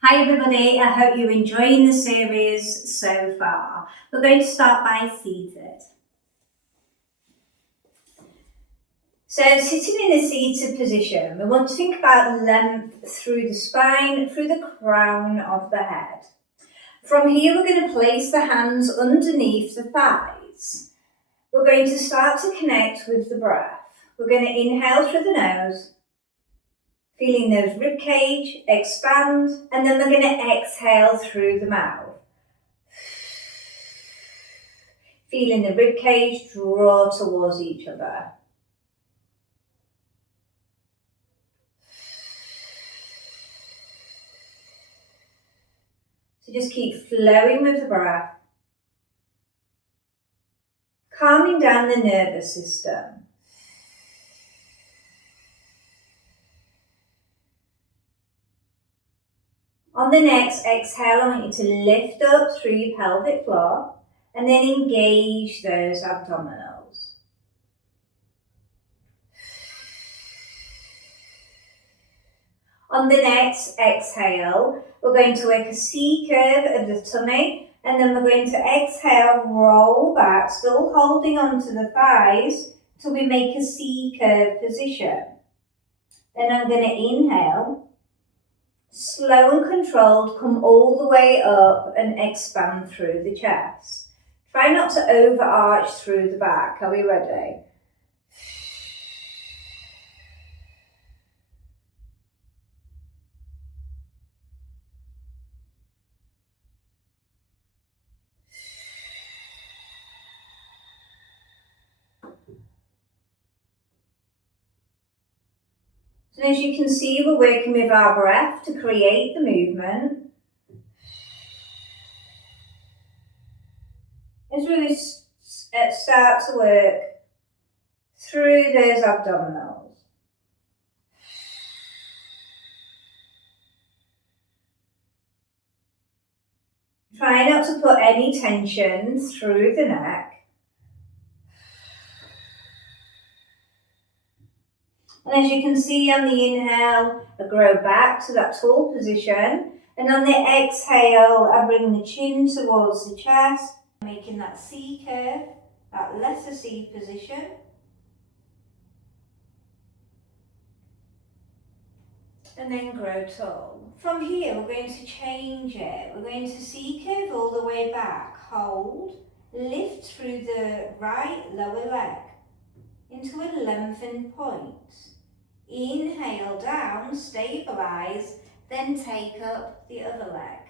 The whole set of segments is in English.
Hi everybody, I hope you're enjoying the series so far. We're going to start by seated. So sitting in a seated position, we want to think about length through the spine, through the crown of the head. From here we're going to place the hands underneath the thighs. We're going to start to connect with the breath. We're going to inhale through the nose, feeling those rib cage expand, and then we're going to exhale through the mouth. Feeling the rib cage draw towards each other. So just keep flowing with the breath, calming down the nervous system. On the next exhale, I want you to lift up through your pelvic floor and then engage those abdominals. On the next exhale, we're going to work a C curve of the tummy, and then we're going to exhale, roll back, still holding onto the thighs till we make a C curve position. Then I'm going to inhale, slow and controlled, come all the way up and expand through the chest. Try not to overarch through the back. Are we ready? So as you can see, we're working with our breath to create the movement. As we start to work through those abdominals. Try not to put any tension through the neck. And as you can see on the inhale, I grow back to that tall position. And on the exhale, I bring the chin towards the chest, making that C curve, that lesser C position. And then grow tall. From here, we're going to change it. We're going to C curve all the way back. Hold, lift through the right lower leg into a lengthened point. Inhale down, stabilize, then take up the other leg.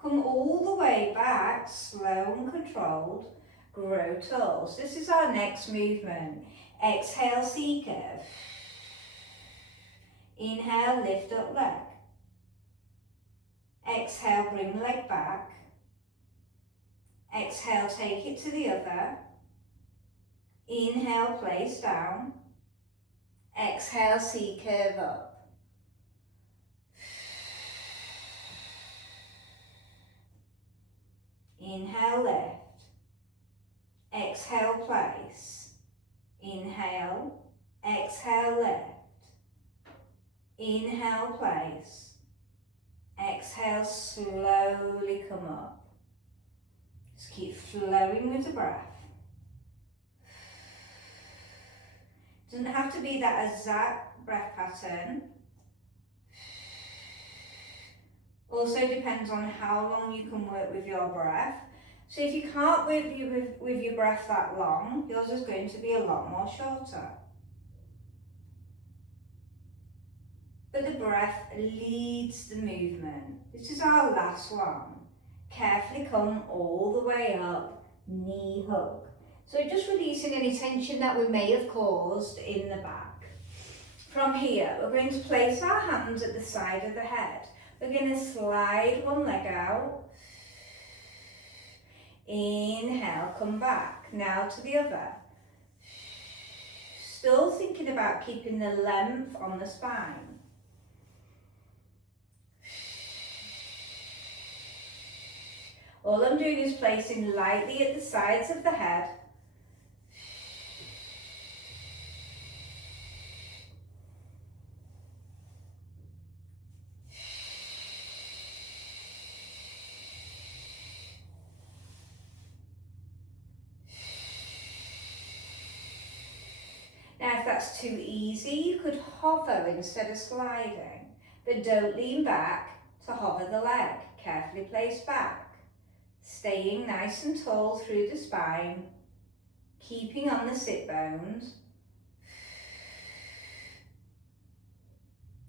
Come all the way back, slow and controlled, grow tall. So this is our next movement. Exhale, C curve. Inhale, lift up leg. Exhale, bring leg back. Exhale, take it to the other. Inhale, place down. Exhale, C curve up. Inhale, lift. Exhale, place. Inhale, exhale, lift. Inhale, place. Exhale, slowly come up. Just keep flowing with the breath. Doesn't have to be that exact breath pattern. Also depends on how long you can work with your breath. So if you can't work with your breath that long, yours is going to be a lot more shorter. But the breath leads the movement. This is our last one. Carefully come all the way up, knee hug. So just releasing any tension that we may have caused in the back. From here, we're going to place our hands at the side of the head. We're going to slide one leg out. Inhale, come back. Now to the other. Still thinking about keeping the length on the spine. All I'm doing is placing lightly at the sides of the head. that's too easy, you could hover instead of sliding, but don't lean back to hover the leg. Carefully place back, staying nice and tall through the spine, keeping on the sit bones.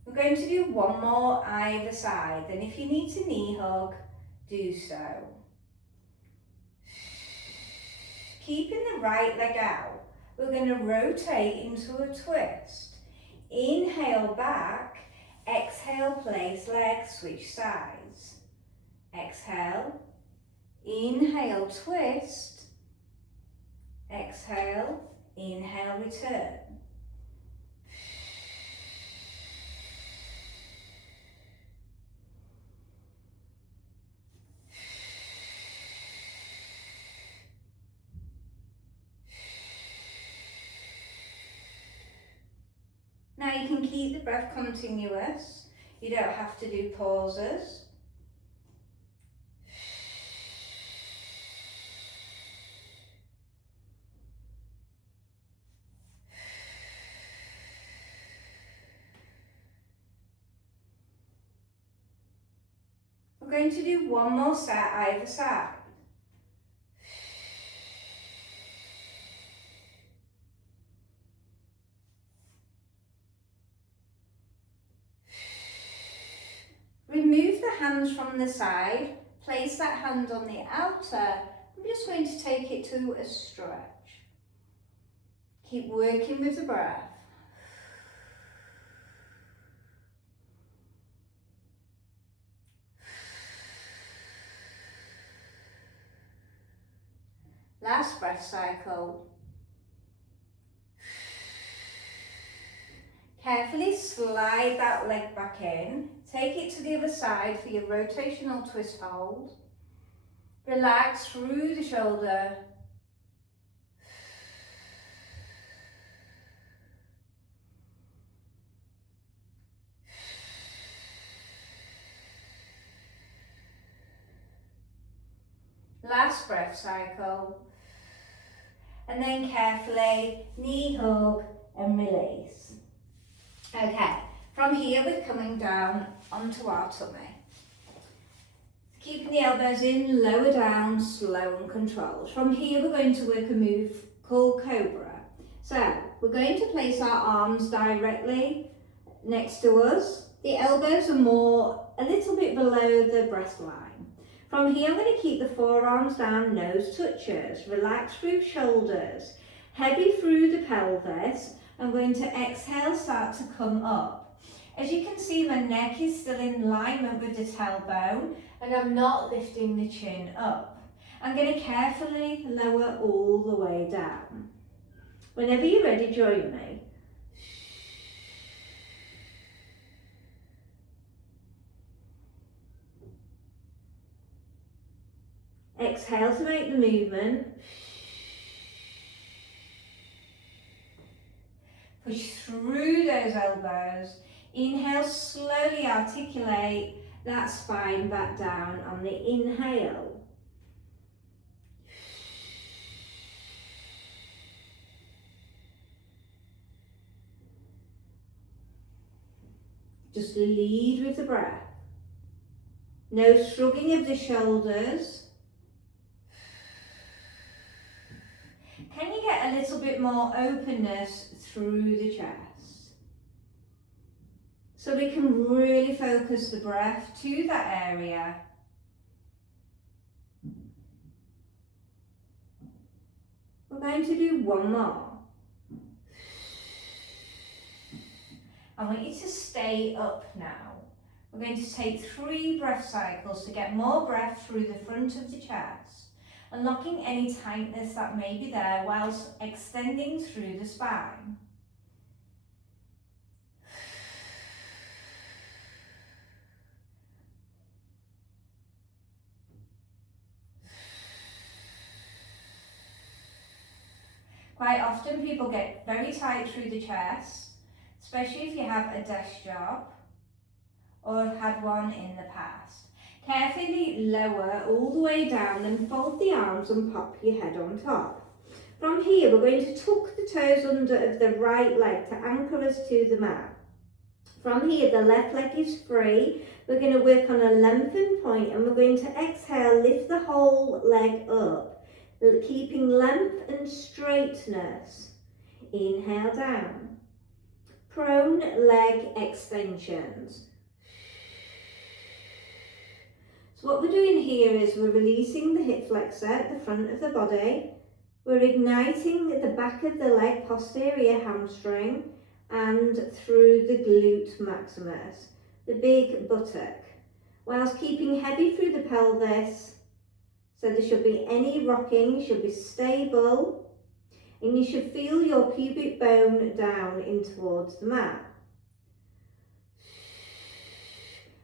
We're going to do one more either side, and if you need to knee hug, do so. Keeping the right leg out, we're going to rotate into a twist. Inhale back, exhale, place leg, switch sides. Exhale, inhale, twist, exhale, inhale, return. Now you can keep the breath continuous, you don't have to do pauses. We're going to do one more set either side. Remove the hands from the side, place that hand on the outer. I'm just going to take it to a stretch. Keep working with the breath. Last breath cycle. Carefully slide that leg back in. Take it to the other side for your rotational twist hold. Relax through the shoulder. Last breath cycle. And then carefully knee hug and release. Okay, from here we're coming down onto our tummy. Keeping the elbows in, lower down, slow and controlled. From here we're going to work a move called Cobra. So we're going to place our arms directly next to us. The elbows are a little bit below the breastline. From here I'm going to keep the forearms down, nose touches, relax through shoulders, heavy through the pelvis. I'm going to exhale, start to come up. As you can see, my neck is still in alignment with the tailbone and I'm not lifting the chin up. I'm going to carefully lower all the way down. Whenever you're ready, join me. Exhale to make the movement. Push through those elbows. Inhale, slowly articulate that spine back down on the inhale. Just lead with the breath. No shrugging of the shoulders. Can you get a little bit more openness through the chest? So we can really focus the breath to that area. We're going to do one more. I want you to stay up now. We're going to take 3 breath cycles to get more breath through the front of the chest, unlocking any tightness that may be there whilst extending through the spine. Quite often people get very tight through the chest, especially if you have a desk job or have had one in the past. Carefully lower all the way down and fold the arms and pop your head on top. From here, we're going to tuck the toes under of the right leg to anchor us to the mat. From here, the left leg is free. We're going to work on a lengthened point and we're going to exhale, lift the whole leg up, keeping length and straightness. Inhale down. Prone leg extensions. So what we're doing here is we're releasing the hip flexor at the front of the body. We're igniting the back of the leg, posterior hamstring, and through the glute maximus, the big buttock, whilst keeping heavy through the pelvis. So there should be any rocking, should be stable, and you should feel your pubic bone down in towards the mat.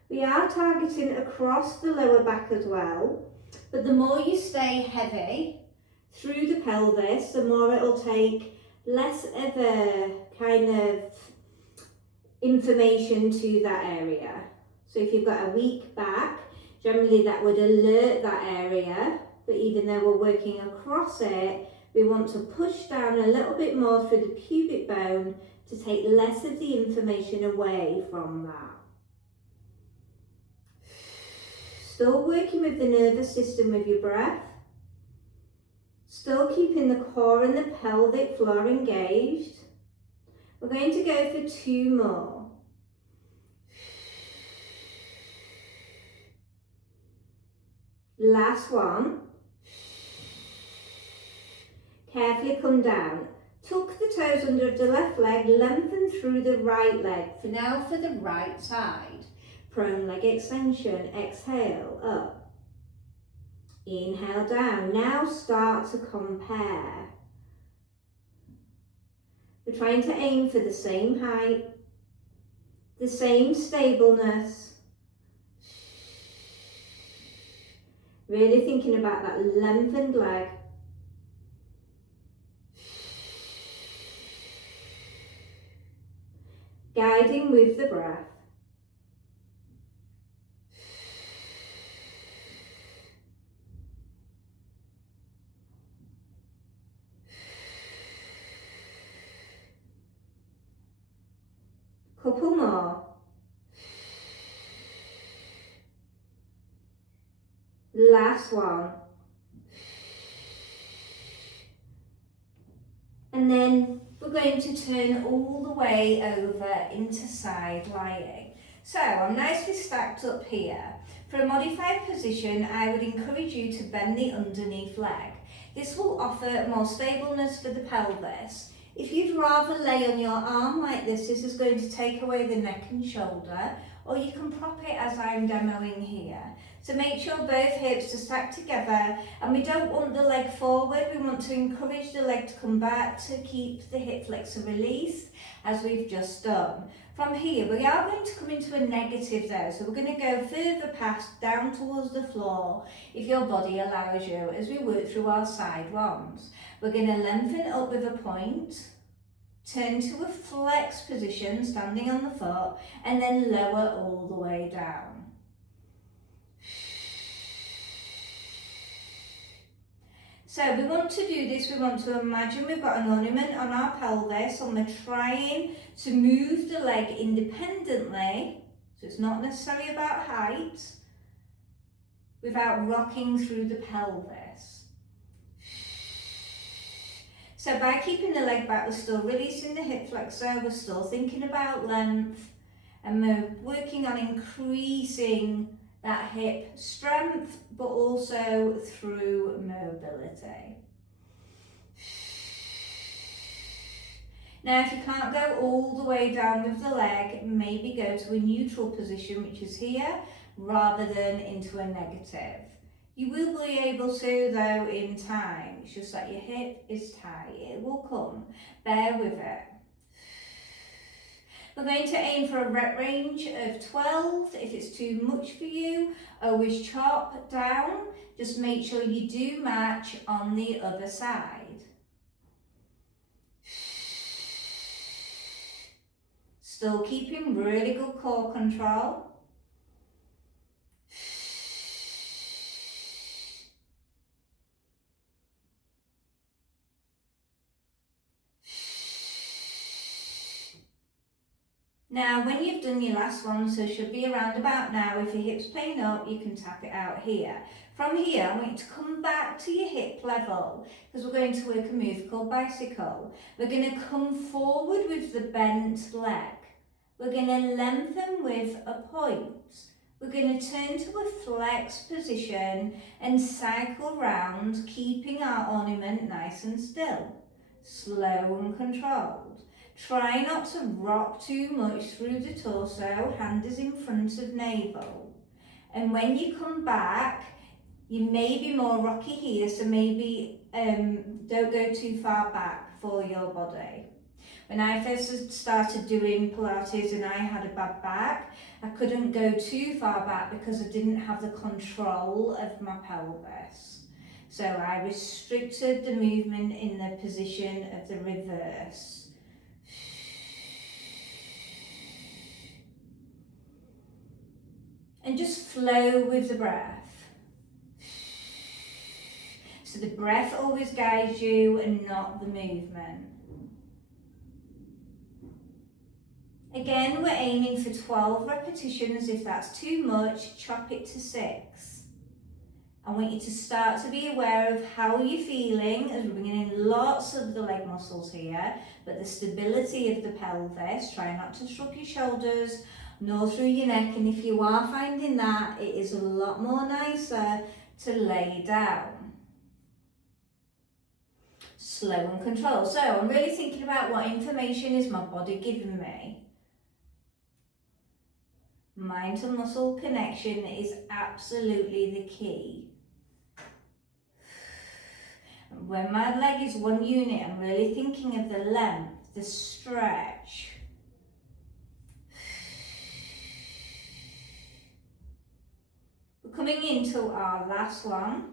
We are targeting across the lower back as well, but the more you stay heavy through the pelvis, the more it'll take less of a kind of information to that area. So if you've got a weak back, generally that would alert that area, but even though we're working across it, we want to push down a little bit more through the pubic bone to take less of the information away from that. Still working with the nervous system with your breath. Still keeping the core and the pelvic floor engaged. We're going to go for 2 more. Last one. Carefully come down. Tuck the toes under the left leg, lengthen through the right leg. For now, for the right side. Prone leg extension, exhale, up. Inhale down. Now start to compare. We're trying to aim for the same height, the same stableness. Really thinking about that lengthened leg. Guiding with the breath. Couple more. Last one. And then we're going to turn all the way over into side lying. So I'm nicely stacked up here. For a modified position, I would encourage you to bend the underneath leg. This will offer more stableness for the pelvis. If you'd rather lay on your arm like this is going to take away the neck and shoulder, or you can prop it as I'm demoing here. So make sure both hips are stacked together, and we don't want the leg forward, we want to encourage the leg to come back to keep the hip flexor released, as we've just done. From here, we are going to come into a negative though, so we're going to go further past, down towards the floor, if your body allows you, as we work through our side ones. We're going to lengthen up with a point, turn to a flex position, standing on the foot, and then lower all the way down. So we want to do this, we want to imagine we've got an ornament on our pelvis and we're trying to move the leg independently, so it's not necessarily about height, without rocking through the pelvis. So by keeping the leg back, we're still releasing the hip flexor, we're still thinking about length, and we're working on increasing that hip strength, but also through mobility. Now, if you can't go all the way down with the leg, maybe go to a neutral position, which is here, rather than into a negative. You will be able to, though, in time. It's just that your hip is tight. It will come. Bear with it. We're going to aim for a rep range of 12. If it's too much for you, always chop down. Just make sure you do match on the other side. Still keeping really good core control. Now, when you've done your last one, so it should be around about now, if your hip's playing up, you can tap it out here. From here, I want you to come back to your hip level, because we're going to work a move called bicycle. We're going to come forward with the bent leg. We're going to lengthen with a point. We're going to turn to a flex position and cycle round, keeping our ornament nice and still. Slow and controlled. Try not to rock too much through the torso, hand is in front of navel. And when you come back, you may be more rocky here, so maybe don't go too far back for your body. When I first started doing Pilates and I had a bad back, I couldn't go too far back because I didn't have the control of my pelvis. So I restricted the movement in the position of the reverse. And just flow with the breath. So the breath always guides you and not the movement. Again, we're aiming for 12 repetitions. If that's too much, chop it to 6. I want you to start to be aware of how you're feeling as we're bringing in lots of the leg muscles here, but the stability of the pelvis. Try not to shrug your shoulders nor through your neck, and if you are finding that, it is a lot more nicer to lay down. Slow and controlled. So I'm really thinking about what information is my body giving me. Mind to muscle connection is absolutely the key. When my leg is one unit, I'm really thinking of the length, the stretch. We're coming into our last one.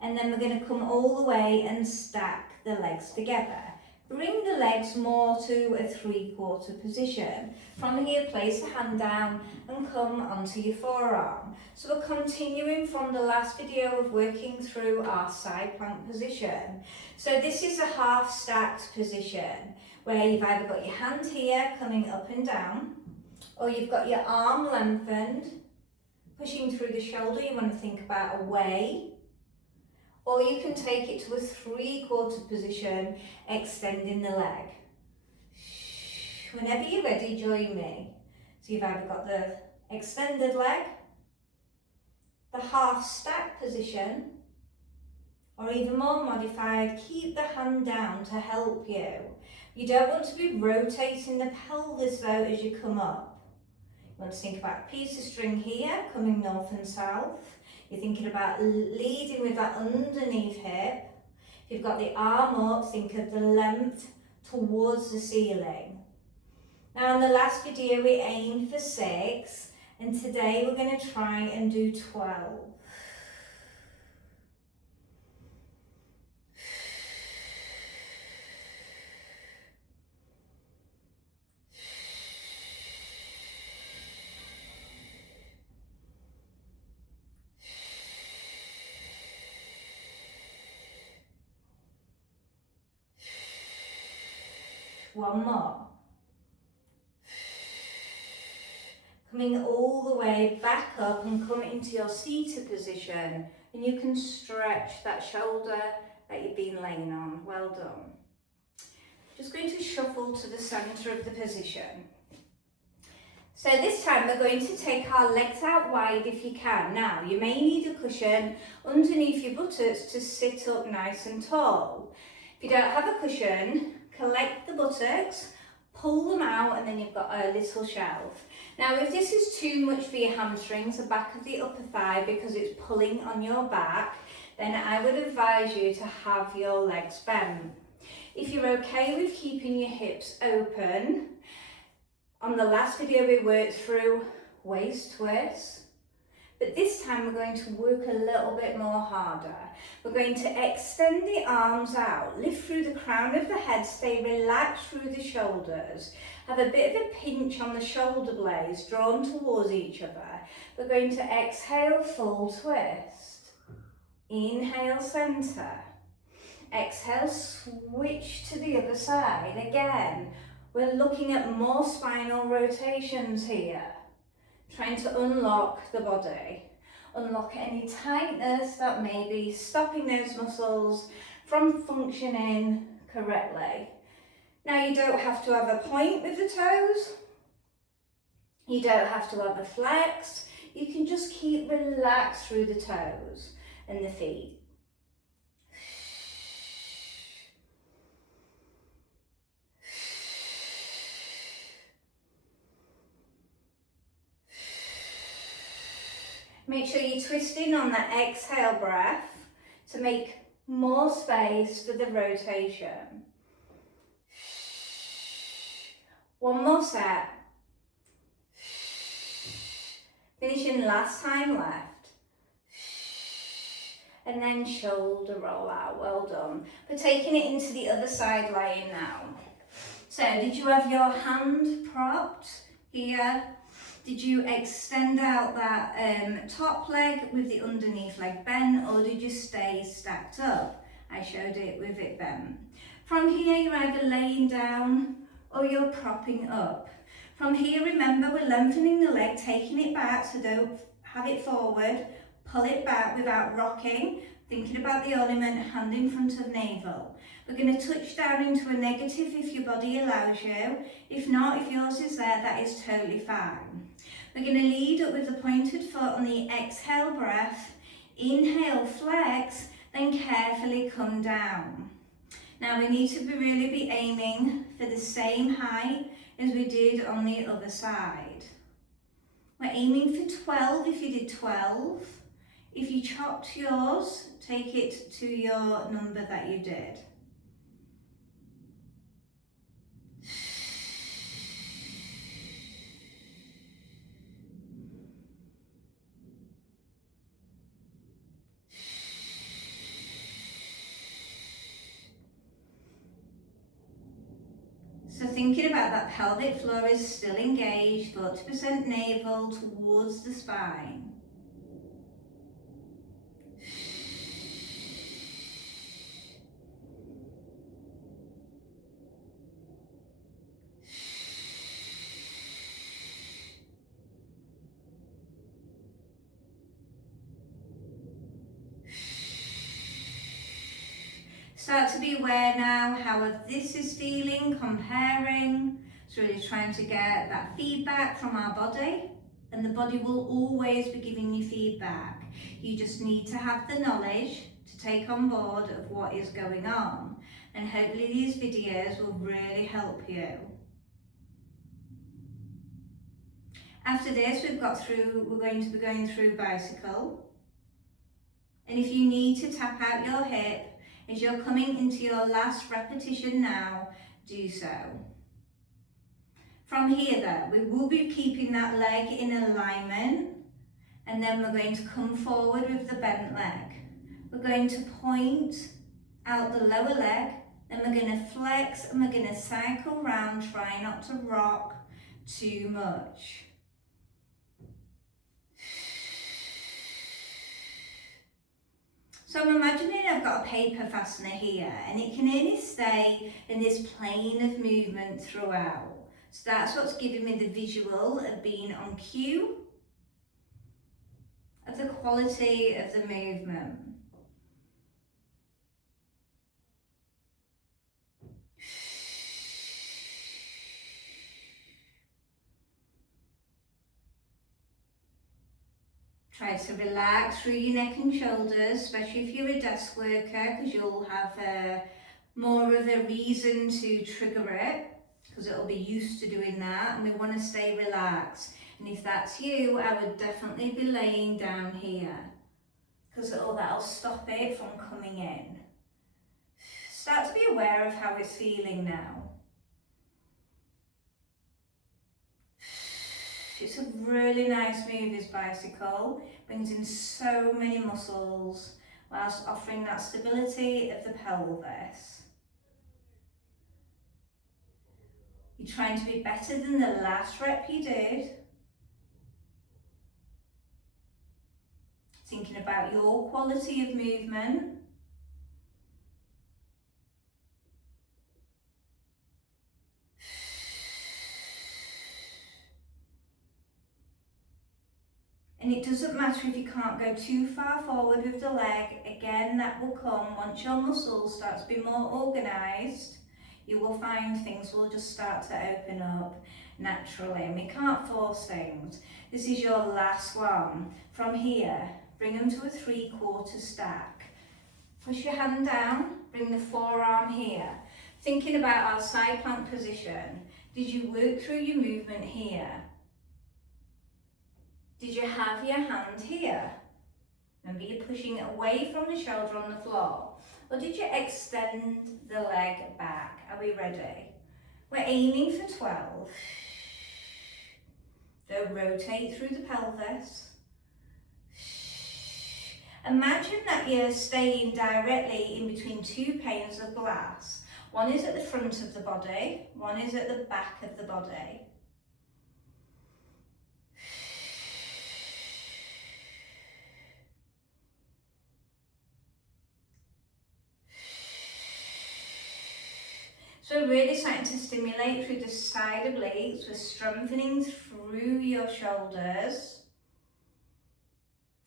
And then we're going to come all the way and stack the legs together. Bring the legs more to a 3/4 position. From here, place the hand down and come onto your forearm. So we're continuing from the last video of working through our side plank position. So this is a half stacked position where you've either got your hand here coming up and down, or you've got your arm lengthened, pushing through the shoulder. You want to think about away. Or you can take it to a 3/4 position, extending the leg. Whenever you're ready, join me. So you've either got the extended leg, the half stack position, or even more modified, keep the hand down to help you. You don't want to be rotating the pelvis though as you come up. You want to think about a piece of string here, coming north and south. You're thinking about leading with that underneath hip. If you've got the arm up, think of the length towards the ceiling. Now in the last video we aimed for 6, and today we're going to try and do 12. One more. Coming all the way back up and come into your seated position, and you can stretch that shoulder that you've been laying on. Well done. Just going to shuffle to the centre of the position. So this time we're going to take our legs out wide if you can. Now you may need a cushion underneath your buttocks to sit up nice and tall. If you don't have a cushion, collect the buttocks, pull them out, and then you've got a little shelf. Now if this is too much for your hamstrings, the back of the upper thigh, because it's pulling on your back, then I would advise you to have your legs bent. If you're okay with keeping your hips open, on the last video we worked through waist twists, but this time we're going to work a little bit more harder. We're going to extend the arms out, lift through the crown of the head, stay relaxed through the shoulders. Have a bit of a pinch on the shoulder blades, drawn towards each other. We're going to exhale, full twist. Inhale, centre. Exhale, switch to the other side. Again, we're looking at more spinal rotations here. Trying to unlock the body. Unlock any tightness that may be stopping those muscles from functioning correctly. Now you don't have to have a point with the toes. You don't have to have a flex. You can just keep relaxed through the toes and the feet. Make sure you twist in on that exhale breath to make more space for the rotation. One more set. Finishing last time left. And then shoulder roll out, well done. We're taking it into the other side lying now. So did you have your hand propped here? Did you extend out that top leg with the underneath leg bent, or did you stay stacked up? I showed it with it bent. From here you're either laying down or you're propping up. From here, remember, we're lengthening the leg, taking it back, so don't have it forward. Pull it back without rocking, thinking about the ornament, hand in front of navel. We're going to touch down into a negative if your body allows you. If not, if yours is there, that is totally fine. We're going to lead up with the pointed foot on the exhale breath. Inhale, flex, then carefully come down. Now we need to really be aiming for the same height as we did on the other side. We're aiming for 12 if you did 12. If you chopped yours, take it to your number that you did. So thinking about that pelvic floor is still engaged, 40% navel towards the spine. Start to be aware now how this is feeling, comparing. It's really trying to get that feedback from our body, and the body will always be giving you feedback. You just need to have the knowledge to take on board of what is going on, and hopefully these videos will really help you. After this, we're going to be going through bicycle. And if you need to tap out your hip, as you're coming into your last repetition now, do so. From here though, we will be keeping that leg in alignment, and then we're going to come forward with the bent leg. We're going to point out the lower leg, then we're going to flex and we're going to cycle round, try not to rock too much. So I'm imagining I've got a paper fastener here, and it can only stay in this plane of movement throughout. So that's what's giving me the visual of being on cue, of the quality of the movement. Try to relax through your neck and shoulders, especially if you're a desk worker, because you'll have more of a reason to trigger it, because it'll be used to doing that, and we want to stay relaxed. And if that's you, I would definitely be laying down here, because that'll stop it from coming in. Start to be aware of how it's feeling now. It's a really nice move, this bicycle. Brings in so many muscles whilst offering that stability of the pelvis. You're trying to be better than the last rep you did. Thinking about your quality of movement. And it doesn't matter if you can't go too far forward with the leg. Again, that will come once your muscles start to be more organised. You will find things will just start to open up naturally, and we can't force things. This is your last one. From here, bring them to a 3/4 stack. Push your hand down, bring the forearm here. Thinking about our side plank position, did you work through your movement here? Did you have your hand here? Remember, you're pushing it away from the shoulder on the floor. Or did you extend the leg back? Are we ready? We're aiming for 12. Don't rotate through the pelvis. Imagine that you're staying directly in between two panes of glass. One is at the front of the body, one is at the back of the body. So really starting to stimulate through the side obliques. We're strengthening through your shoulders.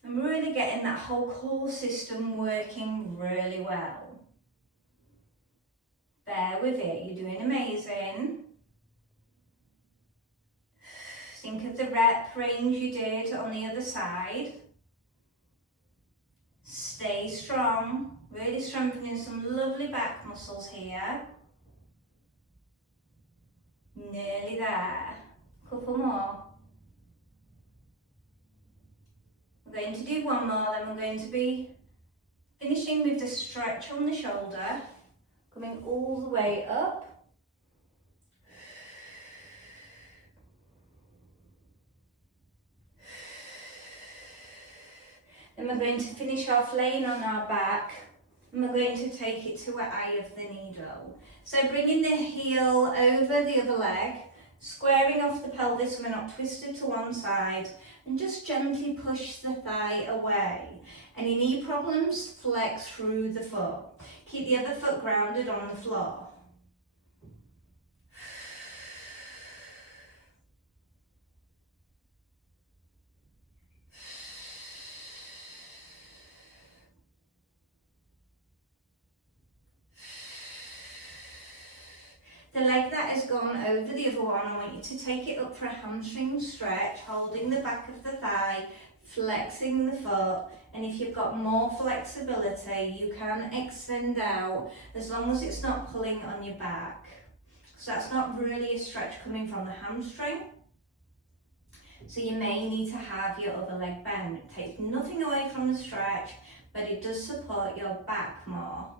And really getting that whole core system working really well. Bear with it, you're doing amazing. Think of the rep range you did on the other side. Stay strong, really strengthening some lovely back muscles here. Nearly there. Couple more. We're going to do one more, then we're going to be finishing with the stretch on the shoulder, coming all the way up. Then we're going to finish off laying on our back, and we're going to take it to an eye of the needle. So bringing the heel over the other leg, squaring off the pelvis so we're not twisted to one side, and just gently push the thigh away. Any knee problems, flex through the foot. Keep the other foot grounded on the floor. The leg that has gone over the other one, I want you to take it up for a hamstring stretch, holding the back of the thigh, flexing the foot, and if you've got more flexibility, you can extend out as long as it's not pulling on your back. So that's not really a stretch coming from the hamstring. So you may need to have your other leg bent. It takes nothing away from the stretch, but it does support your back more.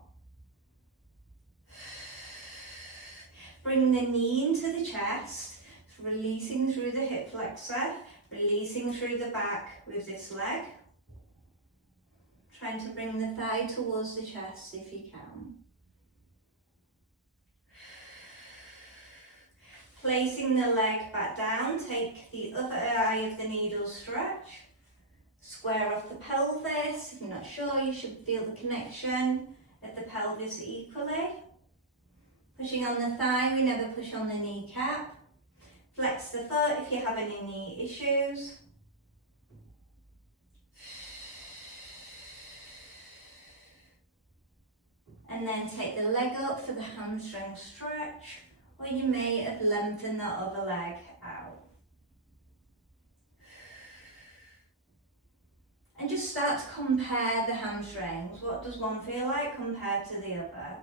Bring the knee into the chest, releasing through the hip flexor, releasing through the back with this leg. Trying to bring the thigh towards the chest if you can. Placing the leg back down, take the other eye of the needle stretch. Square off the pelvis. If you're not sure, you should feel the connection of the pelvis equally. Pushing on the thigh, we never push on the kneecap. Flex the foot if you have any knee issues. And then take the leg up for the hamstring stretch, or you may have lengthened the other leg out. And just start to compare the hamstrings. What does one feel like compared to the other?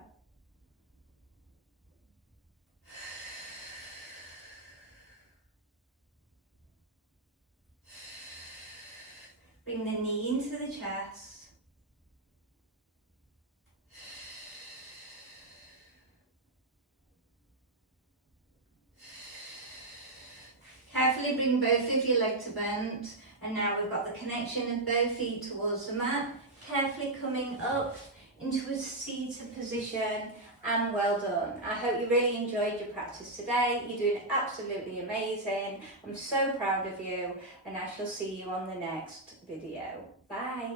Bring the knee into the chest. Carefully bring both of your legs to bend, and now we've got the connection of both feet towards the mat. Carefully coming up into a seated position, and well done. I hope you really enjoyed your practice today. You're doing absolutely amazing. I'm so proud of you, and I shall see you on the next video. Bye.